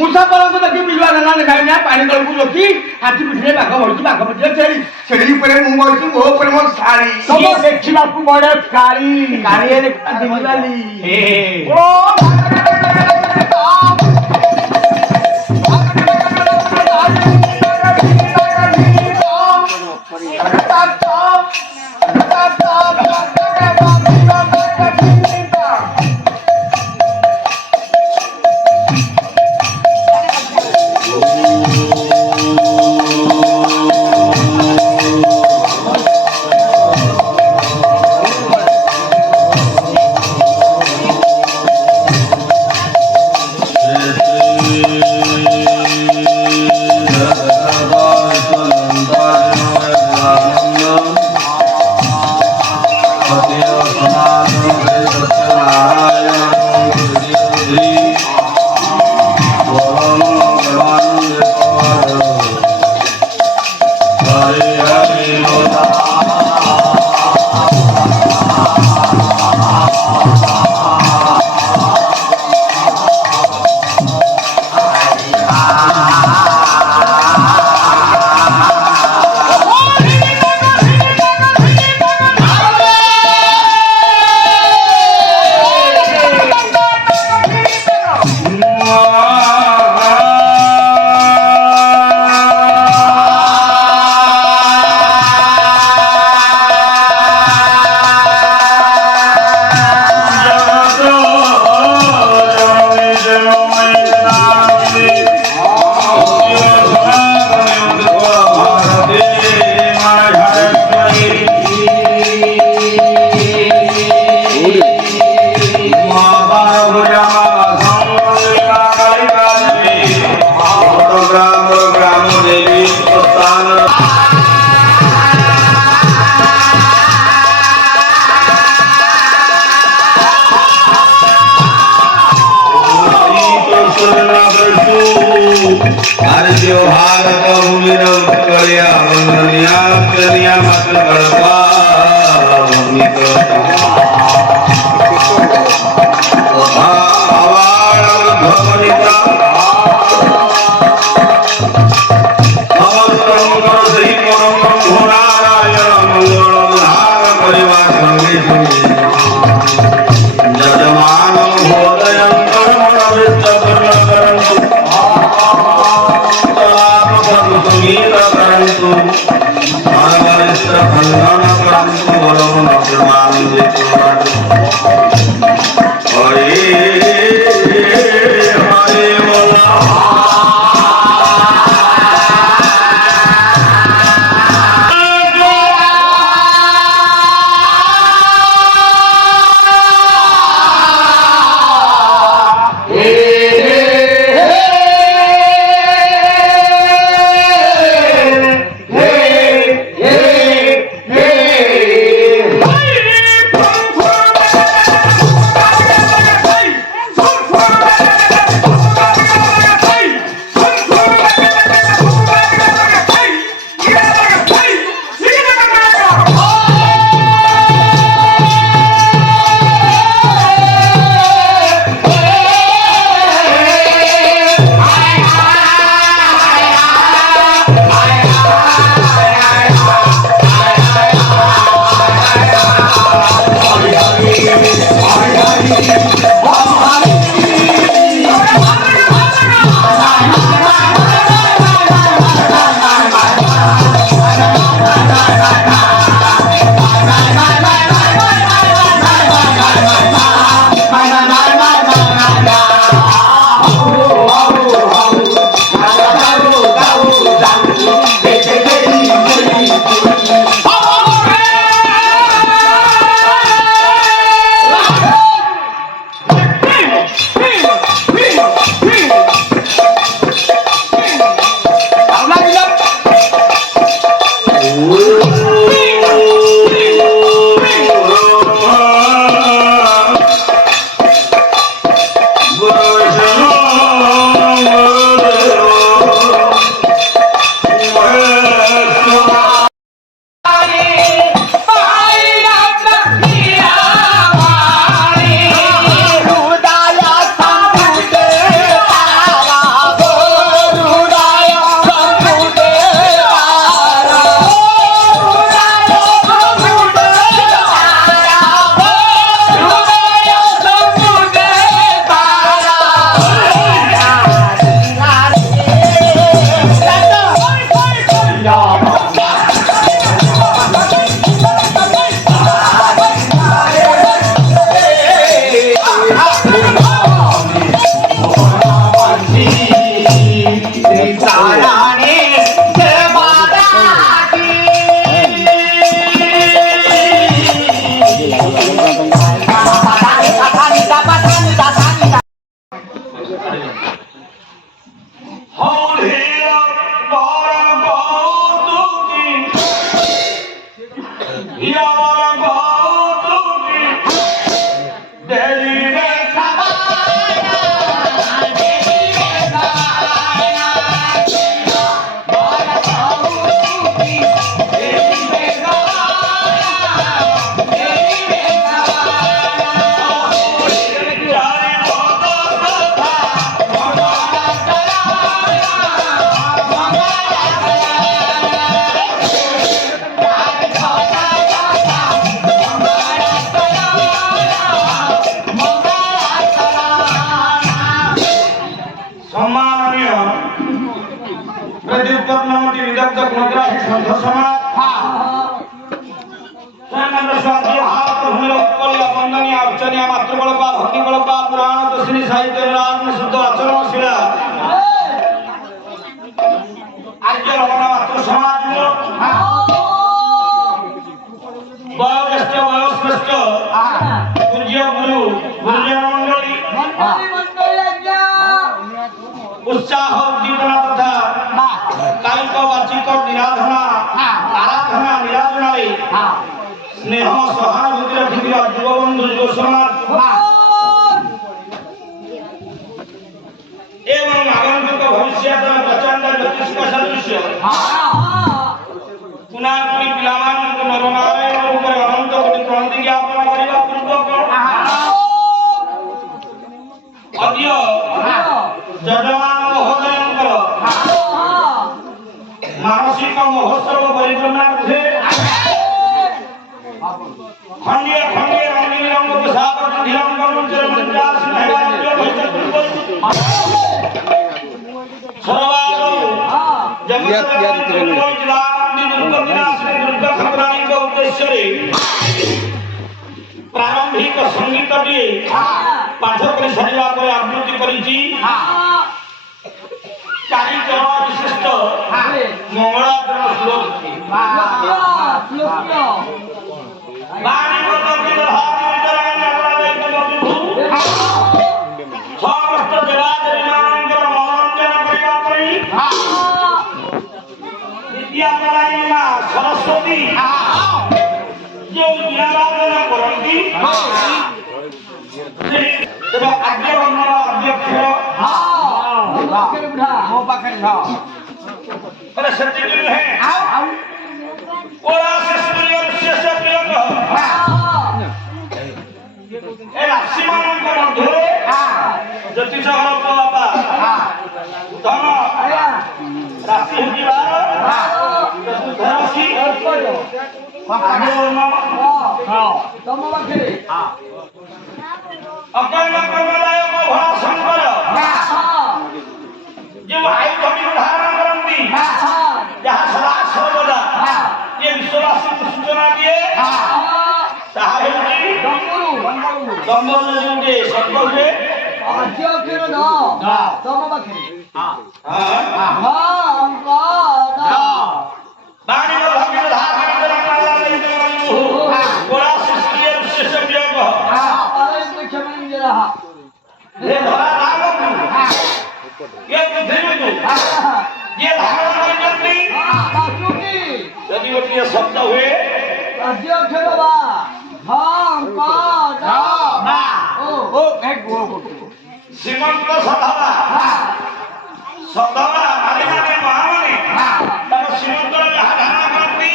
ମୁସାଫରଙ୍କୁ ଦେଖି ବିଲୁଆ ନେଲା ଦେଖାଇନା ପାଣି ତଳକୁ ଲୋକି ହାତୀ ପିଠିରେ ବାଘ ବଢିଛି ବାଘ ପିଠିରେ ଛେଳି ଛେଳି ଉପରେ ମୁଁ ବସିଛି ମୋ ଉପରେ ମୋ ଶାଢୀ ସବୁ ଦେଖିବାକୁ ବଡ କାଳି କାଳିଆରେ ଦିଲିବାଲି उत्साह जीवन तथा कायिक वाचिक निराधना आराधना निराधना स्नेह सहानुभूति रखिथिबा युवबंधु युव समाज एवं आगंतुक भविष्य प्रचंड ज्योतिष सदृश पुनापुरी पिलामान को नरनारायण ऊपर अनंत कोटि प्रणाम ज्ञापन करबा पूर्वक अद्य जजमान महोदयंकर मानसिक महोत्सव परिपूर्णार्थे खंडीय खंडीय रंगीन रंग प्रसाद धिरंगन चरणजास नहवाज्य भैतपुर सर्वालो जगत जिला दुर्गतिनाश दुर्गा खबरानी के उद्देश्य रे प्रारंभिक संगीत टी पाठ कर सारिबा पर आवृत्ति करिछि चारि चरण विशिष्ट मंगलाचरण श्लोक बाणी बदके हाथी जरान नगराय बंधु समस्त देवादेवी मानकर मनोरंजन करिबा पई विद्या प्रदायिनी मां सरस्वती जो ज्ञानार्जन करती तेरे आज्ञा बनना अध्यक्ष मो पाखरे था अरे सत्य गुरु है ओरा शिष्य शिष्य प्रियंग ए राशिमान को मध्य ज्योतिष घर बाबा धन राशि होगी धरसी तम पाखरे अकल कमलाय को भरा शंकर जो आयु धनी धारण करती जहाँ सदा सर्वदा ये विश्वासी सूचना दिए साहेब दम्बल जुगे सत्पुरे अध्यक्ष न तम पाखरे बाणी भगवान धारण करला नहीं गोरा शिष्य शिष्य वियोग अरे क्षमन जरा ये धरा नाम ये बुद्धि को ये धारण करती यदि वो ये शब्द हुए अध्यक्ष बाबा हम का ओ एक वो श्रीमंत सदावा सदावा माने माने महामाने तब श्रीमंत जहाँ धारण करती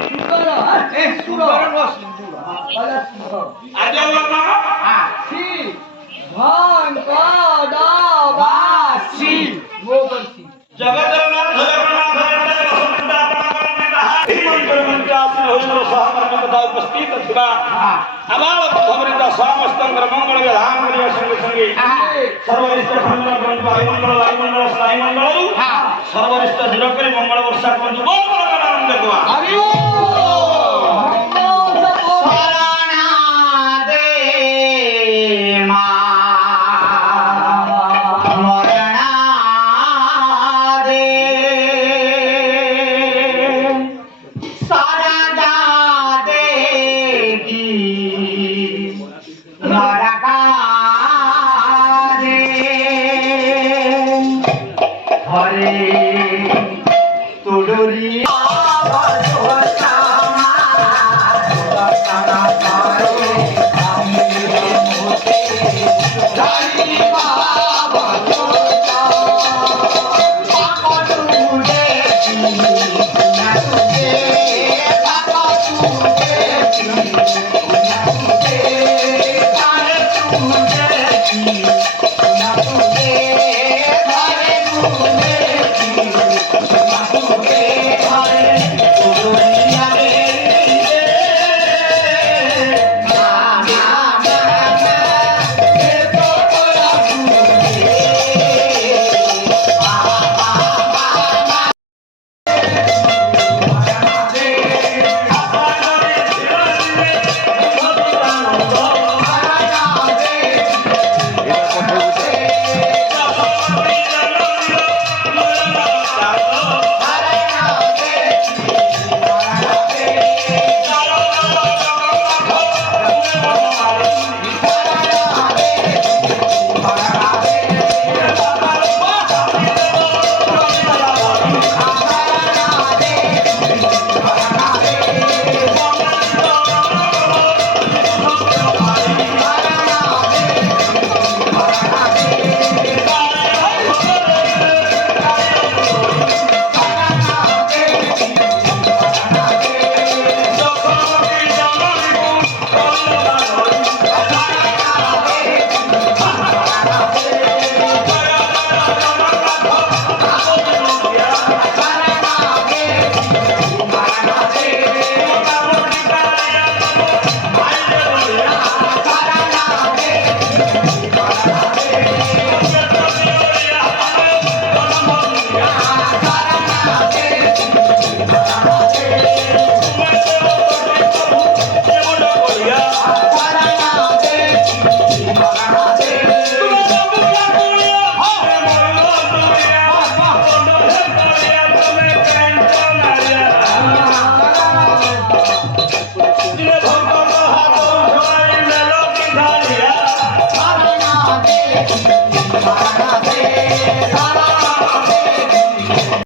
सुंदर ए सुंदर नो सुंदर आजा लगा सी भान का दावासी वो करती जगतनाथ जगन्नाथ उपस्थित थिबा अबाल खबरिता समस्त मंगल विधान करिया संगे संगे सर्वरिष्ठ खंड वायुमंडल वायुमंडल सर्वरिष्ठ दूर करी मंगल वर्षा को बोल आनंद को